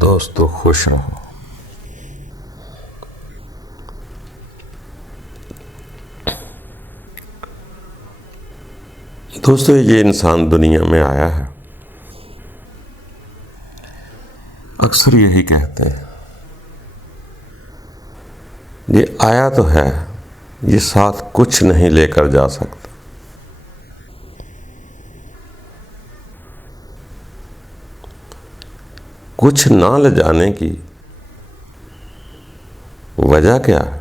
دوستو خوش رہو۔ دوستو یہ انسان دنیا میں آیا ہے، اکثر یہی کہتے ہیں یہ آیا تو ہے، یہ ساتھ کچھ نہیں لے کر جا سکتا۔ کچھ نہ لے جانے کی وجہ کیا ہے؟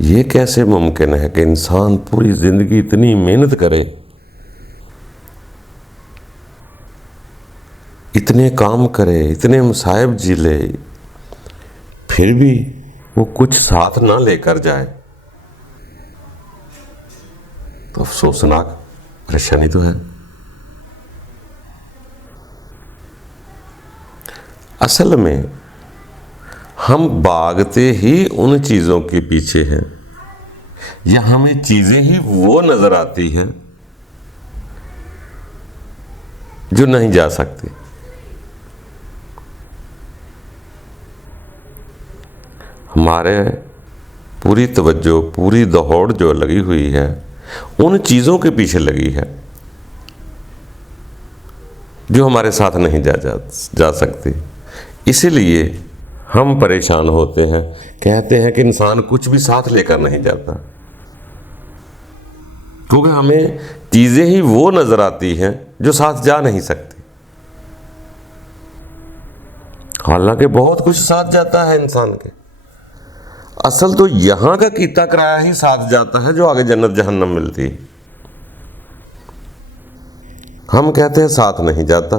یہ کیسے ممکن ہے کہ انسان پوری زندگی اتنی محنت کرے، اتنے کام کرے، اتنے مصائب جھیلے، پھر بھی وہ کچھ ساتھ نہ لے کر جائے؟ تو افسوسناک پریشانی تو ہے۔ اصل میں ہم بھاگتے ہی ان چیزوں کے پیچھے ہیں، یا ہمیں چیزیں ہی وہ نظر آتی ہیں جو نہیں جا سکتی۔ ہمارے پوری توجہ، پوری دوڑ جو لگی ہوئی ہے ان چیزوں کے پیچھے لگی ہے جو ہمارے ساتھ نہیں جا سکتی۔ اسی لیے ہم پریشان ہوتے ہیں، کہتے ہیں کہ انسان کچھ بھی ساتھ لے کر نہیں جاتا، کیونکہ ہمیں چیزیں ہی وہ نظر آتی ہیں جو ساتھ جا نہیں سکتی۔ حالانکہ بہت کچھ ساتھ جاتا ہے انسان کے۔ اصل تو یہاں کا کیتا کرایا ہی ساتھ جاتا ہے جو آگے جنت جہنم ملتی۔ ہم کہتے ہیں ساتھ نہیں جاتا،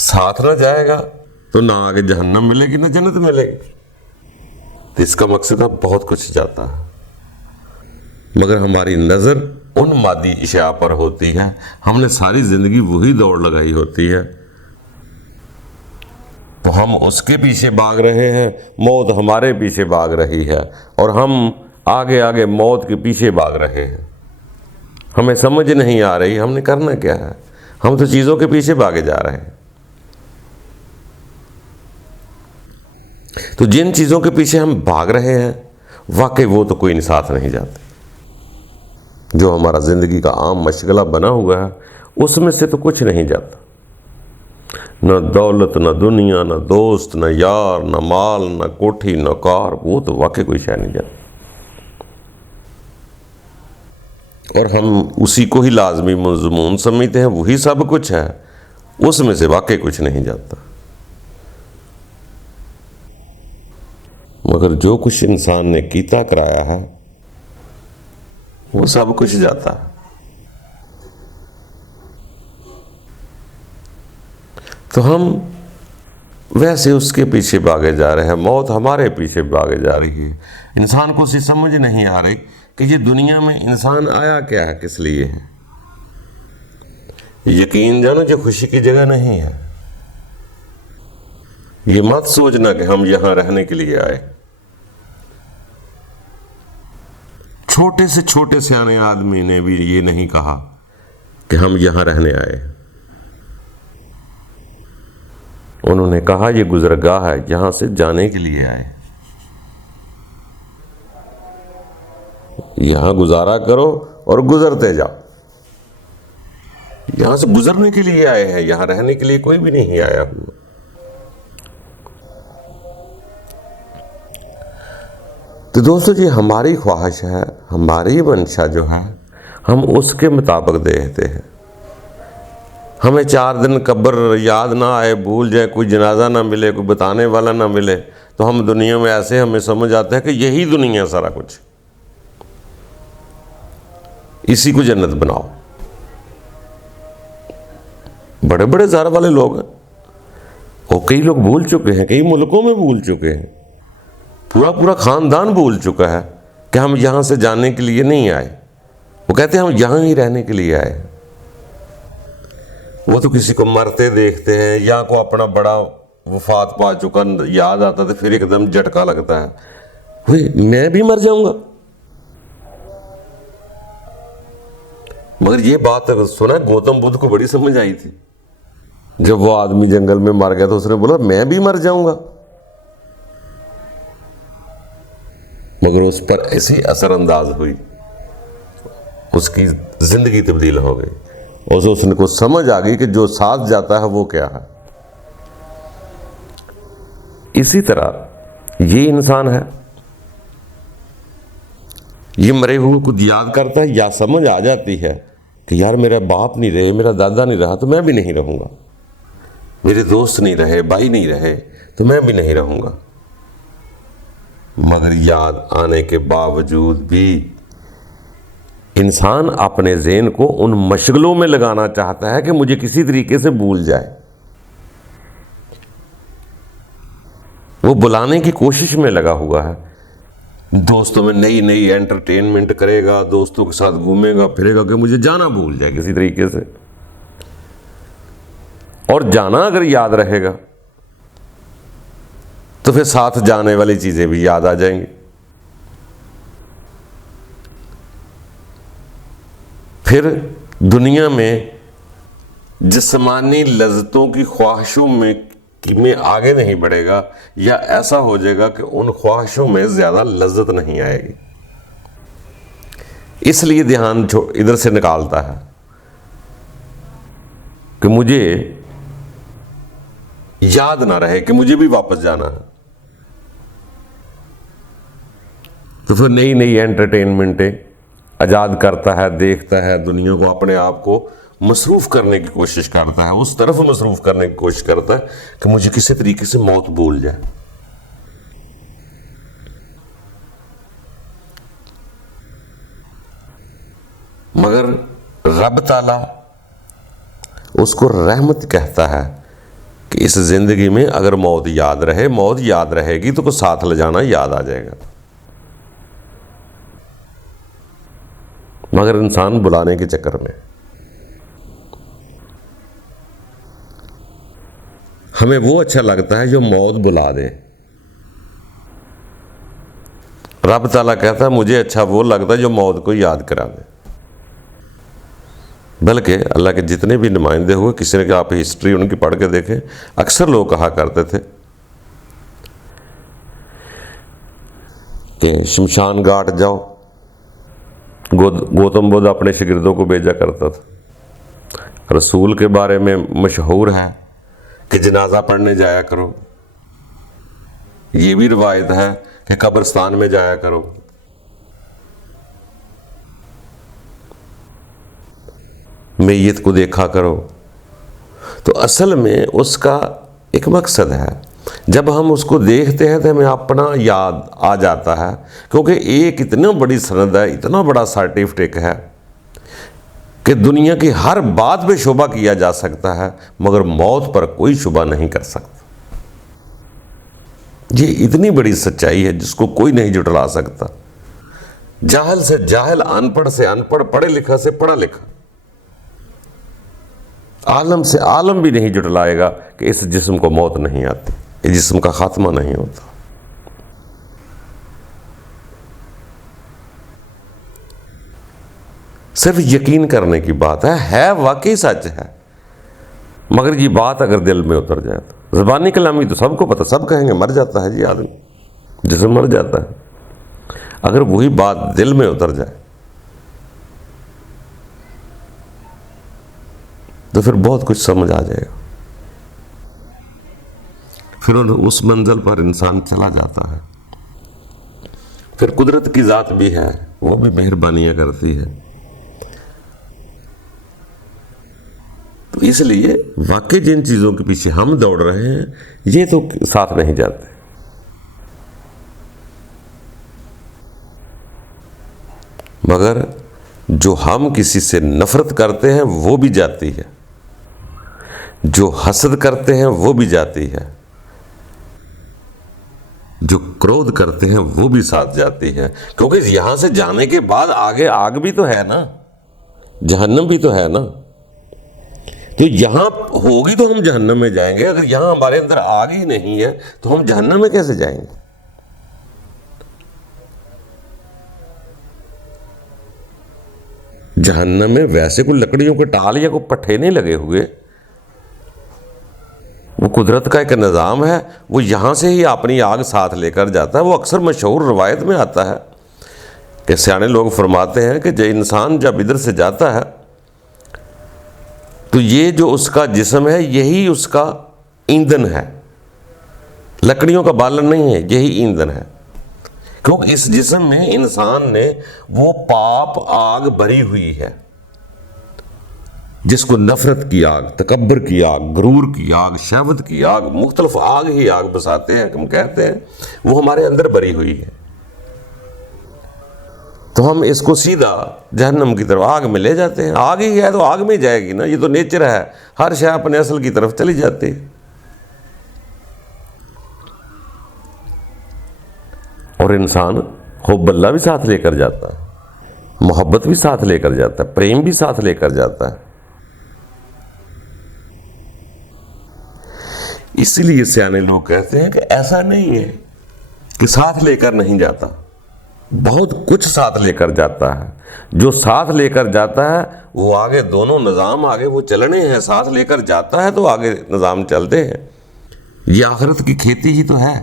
ساتھ نہ جائے گا تو نہ آگے جہنم ملے گی نہ جنت ملے گی۔ اس کا مقصد اب بہت کچھ جاتا ہے، مگر ہماری نظر ان مادی اشیاء پر ہوتی ہے۔ ہم نے ساری زندگی وہی دوڑ لگائی ہوتی ہے، تو ہم اس کے پیچھے بھاگ رہے ہیں، موت ہمارے پیچھے بھاگ رہی ہے، اور ہم آگے آگے موت کے پیچھے بھاگ رہے ہیں۔ ہمیں سمجھ نہیں آ رہی ہم نے کرنا کیا ہے، ہم تو چیزوں کے پیچھے بھاگے جا رہے ہیں۔ تو جن چیزوں کے پیچھے ہم بھاگ رہے ہیں واقعی وہ تو کوئی ساتھ نہیں جاتے۔ جو ہمارا زندگی کا عام مشغلہ بنا ہوا ہے اس میں سے تو کچھ نہیں جاتا، نہ دولت، نہ دنیا، نہ دوست، نہ یار، نہ مال، نہ کوٹھی، نہ کار، وہ تو واقعی کوئی شے نہیں جاتا۔ اور ہم اسی کو ہی لازمی مضمون سمجھتے ہیں، وہی سب کچھ ہے، اس میں سے واقعی کچھ نہیں جاتا۔ مگر جو کچھ انسان نے کیتا کرایا ہے وہ سب کچھ جاتا ہے۔ تو ہم ویسے اس کے پیچھے بھاگے جا رہے ہیں، موت ہمارے پیچھے بھاگے جا رہی ہے۔ انسان کو اسی سمجھ نہیں آ رہی کہ یہ دنیا میں انسان آیا کیا ہے، کس لیے ہے۔ یقین جانو جو خوشی کی جگہ نہیں ہے۔ یہ مت سوچنا کہ ہم یہاں رہنے کے لیے آئے۔ چھوٹے سے چھوٹے سیانے آدمی نے بھی یہ نہیں کہا کہ ہم یہاں رہنے آئے۔ انہوں نے کہا یہ گزرگاہ ہے، یہاں سے جانے کے لیے آئے۔ یہاں گزارا کرو اور گزرتے جاؤ۔ یہاں سے گزرنے کے لیے آئے ہیں، یہاں رہنے کے لیے کوئی بھی نہیں آیا ہوا۔ تو دوستو یہ ہماری خواہش ہے، ہماری منشا جو ہے ہم اس کے مطابق دیکھتے ہیں۔ ہمیں 4 دن قبر یاد نہ آئے، بھول جائے، کوئی جنازہ نہ ملے، کوئی بتانے والا نہ ملے، تو ہم دنیا میں ایسے ہمیں سمجھ آتا ہے کہ یہی دنیا سارا کچھ، اسی کو جنت بناؤ۔ بڑے بڑے زار والے لوگ ہیں، وہ کئی لوگ بھول چکے ہیں، کئی ملکوں میں بھول چکے ہیں، پورا خاندان بھول چکا ہے کہ ہم یہاں سے جانے کے لیے نہیں آئے۔ وہ کہتے ہیں ہم یہاں ہی رہنے کے لیے آئے۔ وہ تو کسی کو مرتے دیکھتے ہیں یا کو اپنا بڑا وفات پا چکا یاد آتا تو پھر ایک دم جھٹکا لگتا ہے، میں بھی مر جاؤں گا۔ مگر یہ بات اگر سنا گوتم بدھ کو بڑی سمجھ آئی تھی، جب وہ آدمی جنگل میں مر گیا تو اس نے بولا میں بھی مر جاؤں گا، مگر اس پر ایسی اثر انداز ہوئی، اس کی زندگی تبدیل ہو گئی، اس کو سمجھ آ گئی کہ جو ساتھ جاتا ہے وہ کیا ہے۔ اسی طرح یہ انسان ہے، یہ مرے ہوئے کو یاد کرتا ہے، یا سمجھ آ جاتی ہے کہ یار میرا باپ نہیں رہے، میرا دادا نہیں رہا تو میں بھی نہیں رہوں گا، میرے دوست نہیں رہے، بھائی نہیں رہے تو میں بھی نہیں رہوں گا، مگر یاد آنے کے باوجود بھی انسان اپنے ذہن کو ان مشغلوں میں لگانا چاہتا ہے کہ مجھے کسی طریقے سے بھول جائے، وہ بلانے کی کوشش میں لگا ہوا ہے، دوستوں میں نئی نئی انٹرٹینمنٹ کرے گا، دوستوں کے ساتھ گھومے گا پھرے گا کہ مجھے جانا بھول جائے کسی طریقے سے، اور جانا اگر یاد رہے گا تو پھر ساتھ جانے والی چیزیں بھی یاد آ جائیں گی، پھر دنیا میں جسمانی لذتوں کی خواہشوں میں آگے نہیں بڑھے گا، یا ایسا ہو جائے گا کہ ان خواہشوں میں زیادہ لذت نہیں آئے گی، اس لیے دھیان ادھر سے نکالتا ہے کہ مجھے یاد نہ رہے کہ مجھے بھی واپس جانا ہے، تو پھر نئی نئی انٹرٹینمنٹیں ایجاد کرتا ہے، دیکھتا ہے، دنیا کو اپنے آپ کو مصروف کرنے کی کوشش کرتا ہے، اس طرف مصروف کرنے کی کوشش کرتا ہے کہ مجھے کسی طریقے سے موت بھول جائے، مگر رب تعالیٰ اس کو رحمت کہتا ہے کہ اس زندگی میں اگر موت یاد رہے گی تو کو ساتھ لے جانا یاد آ جائے گا، مگر انسان بلانے کے چکر میں ہمیں وہ اچھا لگتا ہے جو موت بلا دے، رب تعالیٰ کہتا ہے مجھے اچھا وہ لگتا ہے جو موت کو یاد کرا دے، بلکہ اللہ کے جتنے بھی نمائندے ہوئے، کسی نے کہ آپ ہسٹری ان کی پڑھ کے دیکھیں، اکثر لوگ کہا کرتے تھے کہ شمشان گھاٹ جاؤ، گوتم بدھ اپنے شاگردوں کو بھیجا کرتا تھا، رسول کے بارے میں مشہور ہے کہ جنازہ پڑھنے جایا کرو، یہ بھی روایت ہے کہ قبرستان میں جایا کرو، میت کو دیکھا کرو، تو اصل میں اس کا ایک مقصد ہے، جب ہم اس کو دیکھتے ہیں تو ہمیں اپنا یاد آ جاتا ہے، کیونکہ ایک اتنا بڑی سند ہے، اتنا بڑا سرٹیفکیٹ ہے کہ دنیا کی ہر بات پہ شبہ کیا جا سکتا ہے، مگر موت پر کوئی شبہ نہیں کر سکتا، یہ اتنی بڑی سچائی ہے جس کو کوئی نہیں جھٹلا سکتا، جاہل سے جاہل، ان پڑھ سے ان پڑھ، پڑھے لکھا سے پڑھا لکھا، عالم سے عالم بھی نہیں جھٹلائے گا کہ اس جسم کو موت نہیں آتی، اس جسم کا خاتمہ نہیں ہوتا۔ صرف یقین کرنے کی بات ہے واقعی سچ ہے، مگر یہ بات اگر دل میں اتر جائے تو، زبانی کلامی تو سب کو پتہ، سب کہیں گے مر جاتا ہے جی آدمی، جسم مر جاتا ہے، اگر وہی بات دل میں اتر جائے تو پھر بہت کچھ سمجھ آ جائے گا، پھر اس منزل پر انسان چلا جاتا ہے، پھر قدرت کی ذات بھی ہے، وہ بھی مہربانیاں کرتی ہے، تو اس لیے واقعی جن چیزوں کے پیچھے ہم دوڑ رہے ہیں یہ تو ساتھ نہیں جاتے، مگر جو ہم کسی سے نفرت کرتے ہیں وہ بھی جاتی ہے، جو حسد کرتے ہیں وہ بھی جاتی ہے، جو کرودھ کرتے ہیں وہ بھی ساتھ جاتی ہے، کیونکہ یہاں سے جانے کے بعد آگے آگ بھی تو ہے نا، جہنم بھی تو ہے نا، تو یہاں ہوگی تو ہم جہنم میں جائیں گے، اگر یہاں ہمارے اندر آگ ہی نہیں ہے تو ہم جہنم میں کیسے جائیں گے؟ जहन्नम में वैसे कोई लकड़ियों के टाल या कोई पट्टे नहीं लगे हुए, वो कुदरत का एक निज़ाम है, वो यहाँ से ही अपनी आग साथ लेकर जाता है। वो अक्सर मशहूर रवायत में आता है कि सियाने लोग फरमाते हैं कि जब इंसान जब इधर से जाता है तो ये जो उसका जिस्म है यही उसका ईंधन है, लकड़ियों का बालन नहीं है, यही ईंधन है। क्योंकि इस जिस्म में इंसान ने वो पाप आग भरी हुई है, जिसको नफरत की आग, तकब्बर की आग, गरूर की आग, शहवत की आग, मुख्तलिफ आग ही आग बसाते हैं, हम कहते हैं, वो हमारे अंदर भरी हुई है। तो हम इसको सीधा जहन्नम की तरफ आग में ले जाते हैं। आग ही है तो आग में जाएगी ना, ये तो नेचर है, हर शय अपने असल की तरफ चली जाती है। और इंसान हुब्ब अल्लाह भी साथ लेकर जाता है, मोहब्बत भी साथ लेकर जाता है, प्रेम भी साथ लेकर जाता है। इसलिए सियाने लोग कहते हैं कि ऐसा नहीं है कि साथ लेकर नहीं जाता, बहुत कुछ साथ लेकर जाता है। जो साथ लेकर जाता है वो आगे दोनों निज़ाम आगे वो चलने हैं, साथ लेकर जाता है तो आगे निज़ाम चलते हैं। ये आखिरत की खेती ही तो है।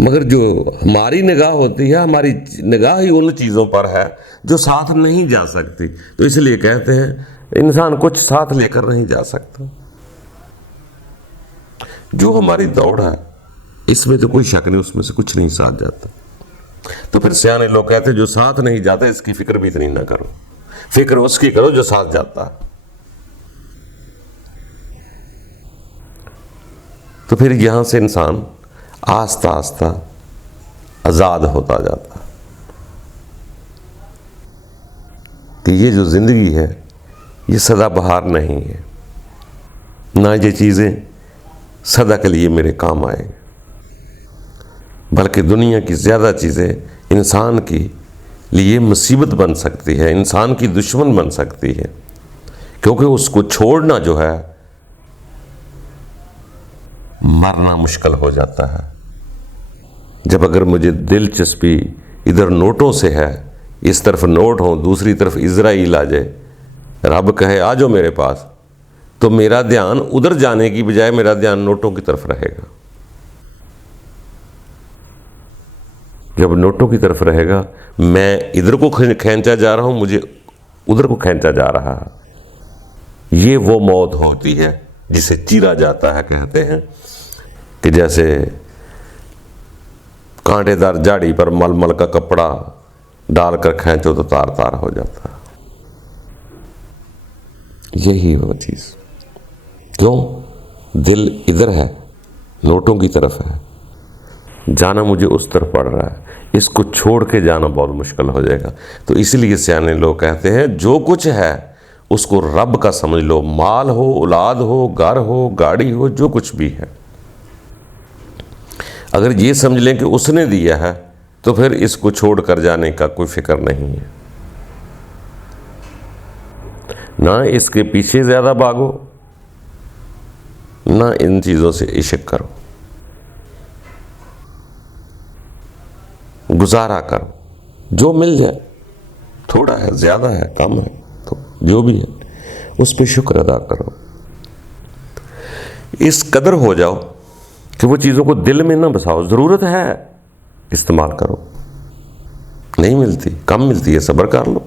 मगर जो हमारी निगाह होती है, हमारी निगाह ही उन चीज़ों पर है जो साथ नहीं जा सकती। तो इसलिए कहते हैं इंसान कुछ साथ लेकर नहीं जा सकता। जो हमारी दौड़ है इसमें तो कोई शक नहीं, उसमें से कुछ नहीं साथ जाता। तो फिर सियाने लोग कहते हैं जो साथ नहीं जाता इसकी फिक्र भी इतनी ना करो, फिक्र उसकी करो जो साथ जाता है। तो फिर यहां से इंसान आस्ता आस्ता आजाद होता जाता है कि ये जो जिंदगी है ये सदाबहार नहीं है, ना ये चीज़ें सदा के लिए मेरे काम आएंगी, बल्कि दुनिया की ज़्यादा चीज़ें इंसान की लिए मुसीबत बन सकती है, इंसान की दुश्मन बन सकती है। क्योंकि उसको छोड़ना जो है मरना मुश्किल हो जाता है। जब अगर मुझे दिलचस्पी इधर नोटों से है, इस तरफ नोट हो, दूसरी तरफ इज़राइल आ जाए, रब कहे आ जाओ मेरे पास, तो मेरा ध्यान उधर जाने की बजाय मेरा ध्यान नोटों की तरफ रहेगा। जब नोटों की तरफ रहेगा, मैं इधर को खींचा जा रहा हूं, मुझे उधर को खींचा जा रहा है। ये वो मौत होती है जिसे चीरा जाता है। कहते हैं कि जैसे कांटेदार झाड़ी पर मलमल का कपड़ा डालकर खींचो तो तार तार हो जाता है। यही वो चीज। क्यों? दिल इधर है, नोटों की तरफ है, जाना मुझे उस तरफ पड़ रहा है, इसको छोड़ के जाना बहुत मुश्किल हो जाएगा। तो इसलिए सियाने लोग कहते हैं जो कुछ है उसको रब का समझ लो, माल हो, औलाद हो, घर हो, गाड़ी हो, जो कुछ भी है, अगर ये समझ लें कि उसने दिया है तो फिर इसको छोड़ कर जाने का कोई फिक्र नहीं है। ना इसके पीछे ज़्यादा भागो, ना इन चीज़ों से इश्क करो, गुजारा करो, जो मिल जाए, थोड़ा है, ज़्यादा है, कम है, तो जो भी है उस पर शुक्र अदा करो। इस कदर हो जाओ कि वो चीज़ों को दिल में ना बसाओ। ज़रूरत है इस्तेमाल करो, नहीं मिलती, कम मिलती है, सब्र कर लो,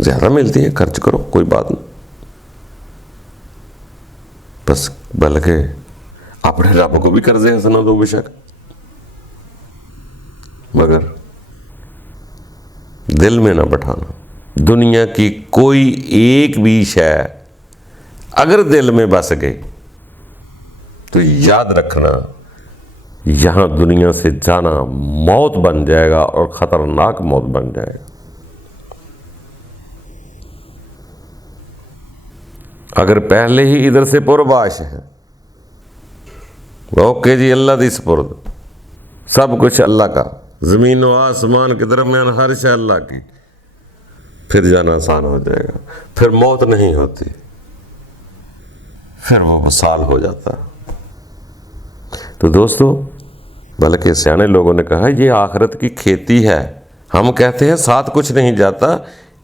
ज़्यादा मिलती है खर्च करो, कोई बात नहीं। बस बल्कि अपने रब को भी कर्ज़े हसना दो बेशक, मगर दिल में ना बैठाना। दुनिया की कोई एक भी शय अगर दिल में बस गई तो याद रखना यहां दुनिया से जाना मौत बन जाएगा, और खतरनाक मौत बन जाएगा। अगर पहले ही इधर से पुरबाश है, ओके जी, अल्लाह दी सुपुर्द, सब कुछ अल्लाह का, ज़मीन व आसमान के दरमियान हर शय अल्लाह की, फिर जाना आसान हो जाएगा, फिर मौत नहीं होती, फिर वो वसाल हो जाता। तो दोस्तों, बल्कि सियाने लोगों ने कहा ये आखिरत की खेती है। हम कहते हैं साथ कुछ नहीं जाता,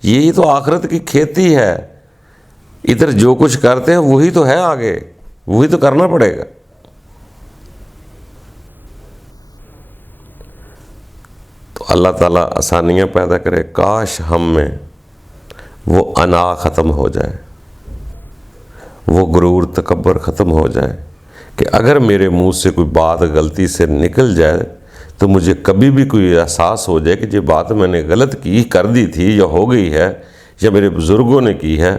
यही तो आखिरत की खेती है। इधर जो कुछ करते हैं वही तो है, आगे वही तो करना पड़ेगा। तो अल्लाह ताला आसानियाँ पैदा करे। काश हम में वो अना ख़त्म हो जाए, वो गुरूर तकब्बर ख़त्म हो जाए कि अगर मेरे मुंह से कोई बात गलती से निकल जाए तो मुझे कभी भी कोई एहसास हो जाए कि ये बात मैंने गलत की, कर दी थी या हो गई है या मेरे बुज़ुर्गों ने की है,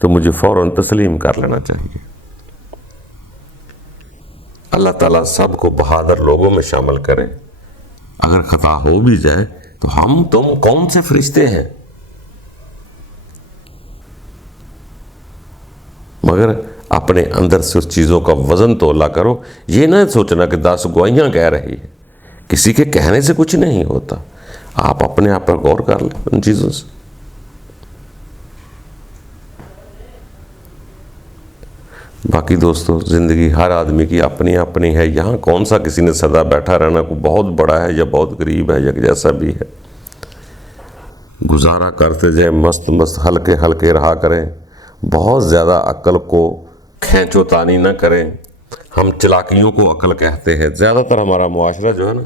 तो मुझे फ़ौरन तस्लीम कर लेना चाहिए। अल्लाह ताला सबको बहादुर लोगों में शामिल करे। अगर खता हो भी जाए तो हम तुम कौन से फरिश्ते हैं, मगर अपने अंदर से उस चीज़ों का वज़न तोला करो। ये ना सोचना कि 10 गवाहियाँ कह रही है, किसी के कहने से कुछ नहीं होता। आप अपने आप पर गौर कर लें उन चीज़ों से। बाकी दोस्तों, ज़िंदगी हर आदमी की अपनी अपनी है। यहाँ कौन सा किसी ने सदा बैठा रहना, कोई बहुत बड़ा है या बहुत गरीब है या जैसा भी है। गुजारा करते जाए, मस्त मस्त हल्के हल्के रहा करें। बहुत ज़्यादा अक्ल को खींचोतानी ना करें। हम चलाकियों को अक्ल कहते हैं। ज़्यादातर हमारा मुआशरा जो है ना,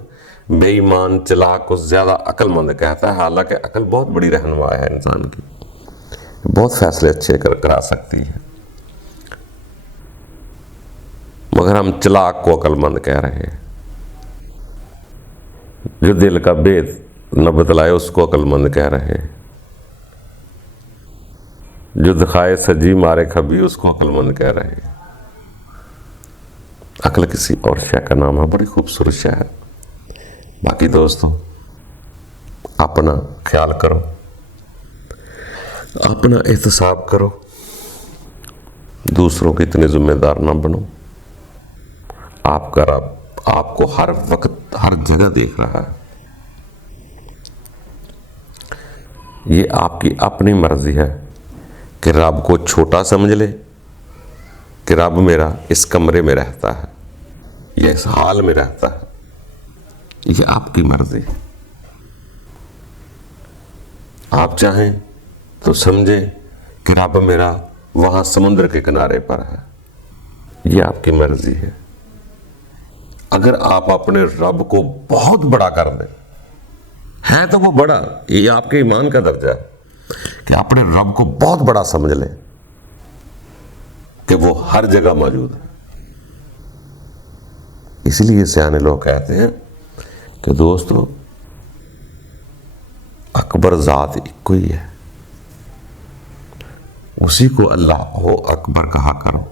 बेईमान चलाक को ज़्यादा अक्लमंद कहता है। हालांकि अक्ल बहुत बड़ी रहनुमा है इंसान की, बहुत फैसले अच्छे करा सकती है, मगर हम चलाक को अक्लमंद कह रहे हैं। जो दिल का भेद न बतलाए उसको अक्लमंद कह रहे हैं। जो दिखाए सजी मारे खबी उसको अक्लमंद कह रहे हैं। अक्ल किसी और शय का नाम है, बड़ी खूबसूरत शय है। बाकी दोस्तों, अपना ख्याल करो, अपना एहतसाब करो, दूसरों के इतने जिम्मेदार ना बनो। आपका रब आपको हर वक्त हर जगह देख रहा है। ये आपकी अपनी मर्जी है कि रब को छोटा समझ ले कि रब मेरा इस कमरे में रहता है या इस हाल में रहता है। ये आपकी मर्जी। आप चाहें तो समझे कि रब मेरा वहां समुद्र के किनारे पर है। ये आपकी मर्जी है। अगर आप अपने रब को बहुत बड़ा कर दें, है तो वो बड़ा, ये आपके ईमान का दर्जा है कि अपने रब को बहुत बड़ा समझ लें कि वो हर जगह मौजूद है। इसलिए सियाने लोग कहते हैं कि दोस्तों, अकबर ज़ात इक्को ही है, उसी को अल्लाह हो अकबर कहा करो।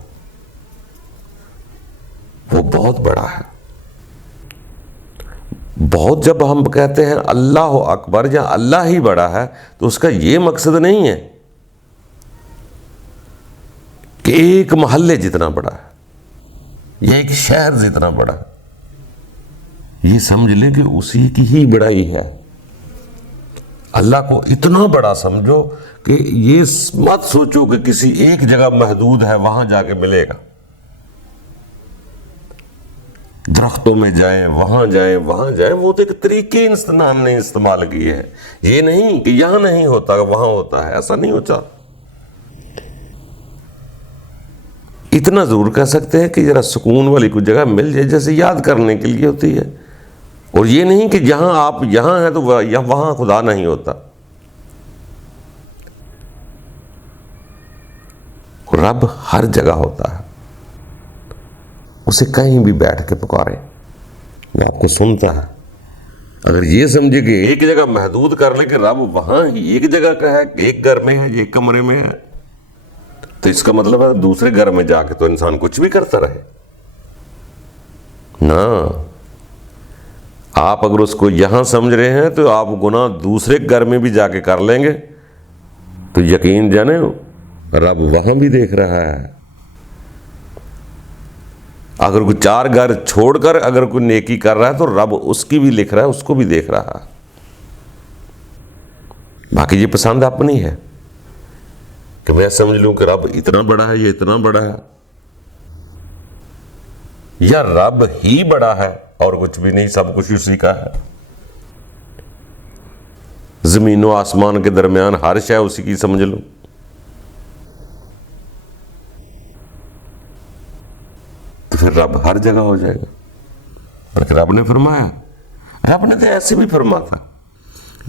वो बहुत बड़ा है। बहुत जब हम कहते हैं अल्लाह अकबर या अल्लाह ही बड़ा है, तो उसका ये मकसद नहीं है कि एक मोहल्ले जितना बड़ा है या एक शहर जितना बड़ा है। ये समझ ले कि उसी की ही बड़ाई है। अल्लाह को इतना बड़ा समझो कि ये मत सोचो कि किसी एक जगह महदूद है, वहां जाके मिलेगा। दरख्तों में जाएं, वहां जाएं, वहां जाएं, वो तो एक तरीके इंसान ने इस्तेमाल किए हैं। ये नहीं कि यहां नहीं होता वहां होता है, ऐसा नहीं होता। इतना जरूर कह सकते हैं कि जरा सुकून वाली कोई जगह मिल जाए, जैसे याद करने के लिए होती है। और ये नहीं कि जहां आप यहां हैं तो वहां खुदा नहीं होता। रब हर जगह होता है। उसे कहीं भी बैठ के पुकारे, वो आपको सुनता है। अगर ये समझे कि एक जगह महदूद कर ले कि रब वहां ही एक जगह का है, एक घर में है, एक कमरे में है, तो इसका मतलब है दूसरे घर में जाके तो इंसान कुछ भी करता रहे ना। आप अगर उसको यहां समझ रहे हैं तो आप गुनाह दूसरे घर में भी जाके कर लेंगे, तो यकीन जाने रब वहां भी देख रहा है। अगर कोई 4 घर छोड़कर अगर कोई नेकी कर रहा है तो रब उसकी भी लिख रहा है, उसको भी देख रहा है। बाकी ये पसंद अपनी है कि मैं समझ लूं कि रब इतना बड़ा है, ये इतना बड़ा है, या रब ही बड़ा है और कुछ भी नहीं, सब कुछ उसी का है। जमीन और आसमान के दरमियान हर शय उसी की समझ लो। तो फिर रब हर जगह हो जाएगा। पर रब ने फरमाया, रब ने तो ऐसे भी फरमा था,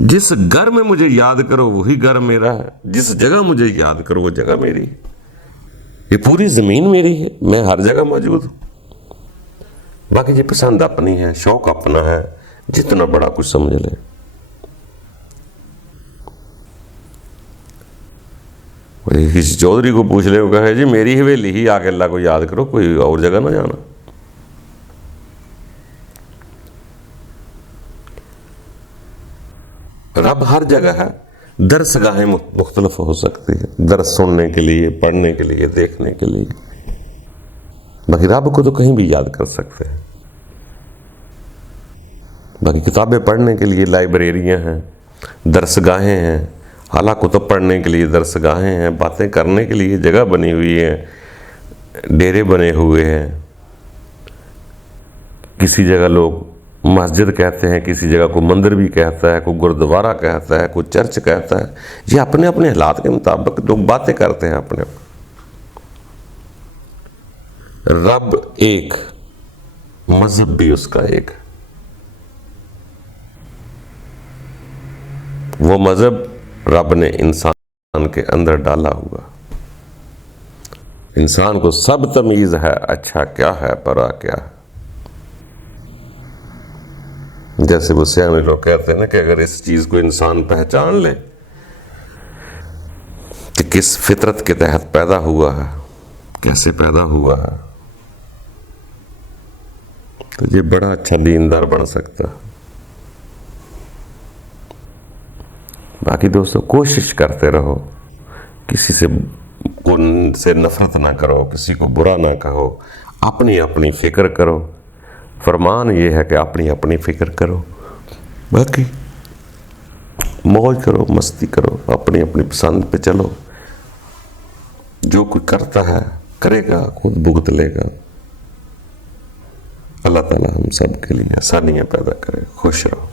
जिस घर में मुझे याद करो वही घर मेरा है, जिस जगह मुझे याद करो वो जगह मेरी है। ये पूरी जमीन मेरी है, मैं हर जगह मौजूद हूं। बाकी ये पसंद अपनी है, शौक अपना है, जितना बड़ा कुछ समझ ले। किसी चौधरी को पूछ ले, वो कहे जी मेरी हवेली ही आके अल्लाह को याद करो, कोई और जगह ना जाना। रब हर जगह है। दरसगाहें मुख्तलिफ हो सकती है, दर्स सुनने के लिए, पढ़ने के लिए, देखने के लिए। बाकी रब को तो कहीं भी याद कर सकते हैं। बाकी किताबें पढ़ने के लिए लाइब्रेरियां हैं, दरसगाहें हैं, आला कुतुब पढ़ने के लिए दरसगाहें हैं, बातें करने के लिए जगह बनी हुई है, डेरे बने हुए हैं। किसी जगह लोग मस्जिद कहते हैं, किसी जगह को मंदिर भी कहता है, कोई गुरुद्वारा कहता है, कोई चर्च कहता है। ये अपने अपने हालात के मुताबिक लोग बातें करते हैं अपने। रब एक, मजहब भी उसका एक। वो मजहब रब ने इंसान के अंदर डाला हुआ। इंसान को सब तमीज है, अच्छा क्या है, बुरा क्या है। जैसे वो सियाने लोग कहते हैं ना कि अगर इस चीज को इंसान पहचान ले कि किस फितरत के तहत पैदा हुआ है, कैसे पैदा हुआ है, तो ये बड़ा अच्छा दीनदार बन सकता है। बाकी दोस्तों कोशिश करते रहो, किसी से नफरत ना करो, किसी को बुरा ना कहो, अपनी अपनी फिक्र करो। फरमान ये है कि अपनी अपनी फिक्र करो, बाकी मौज करो, मस्ती करो, अपनी अपनी पसंद पे चलो। जो कोई करता है करेगा, खुद भुगत लेगा। अल्लाह ताला हम सब के लिए आसानियां पैदा करे। खुश रहो।